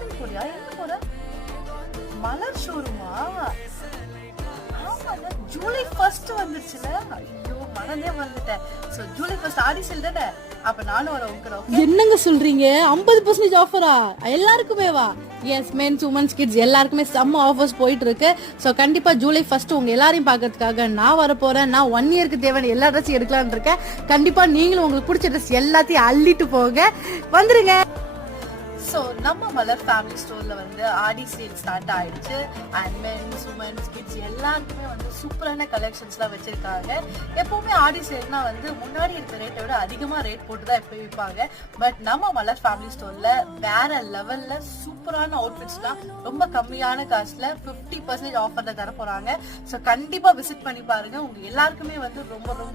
Shopping போறியா? எங்க போற? மலர் ஷோரூமா? ஆமாங்க, ஜூலை 1 வந்துருச்சுல. ஐயோ மறந்தே மறந்துட்டேன். சோ ஜூலை 1 ஆடி சேல் தானே, அப்ப நானும் வரேன் உங்க கூட. என்னங்க சொல்றீங்க? 50% ஆஃபரா? எல்லாருக்குமே வா? எஸ், மென்ஸ், உமன்ஸ், கிட்ஸ் எல்லாருக்குமே செம்ம ஆஃபர்ஸ் போயிட்டு இருக்கு. ஸோ கண்டிப்பா ஜூலை 1 உங்க எல்லாரையும் பார்க்கறதுக்காக நான் வர போறேன். நான் 1 இயருக்கு தேவையான எல்லா ட்ரெஸ்ஸும் எடுக்கலாம்னு இருக்கேன். கண்டிப்பா நீங்களும் உங்களுக்கு பிடிச்ச ட்ரெஸ் எல்லாத்தையும் அள்ளிட்டு போங்க, வந்துருங்க. ஸோ நம்ம மலர் ஃபேமிலி ஸ்டோர்ல வந்து ஆடி சேல் ஸ்டார்ட் ஆயிடுச்சு. அண்ட் மென்ஸ், உமன்ஸ், கிட்ஸ் எல்லாருக்குமே வந்து சூப்பரான கலெக்ஷன்ஸ்லாம் வச்சிருக்காங்க. எப்பவுமே ஆடி சேல்னா வந்து முன்னாடி இருக்க ரேட்டை விட அதிகமா ரேட் போட்டு தான் எப்போ விற்பாங்க. பட் நம்ம மலர் ஃபேமிலி ஸ்டோர்ல வேற லெவல்ல சூப்பரான அவுட்ஃபிட்ஸ்லாம் ரொம்ப கம்மியான காஸ்ட்ல 50% ஆஃபர்ல தர போறாங்க. ஸோ கண்டிப்பா விசிட் பண்ணி பாருங்க. உங்க எல்லாருக்குமே வந்து ரொம்ப ரொம்ப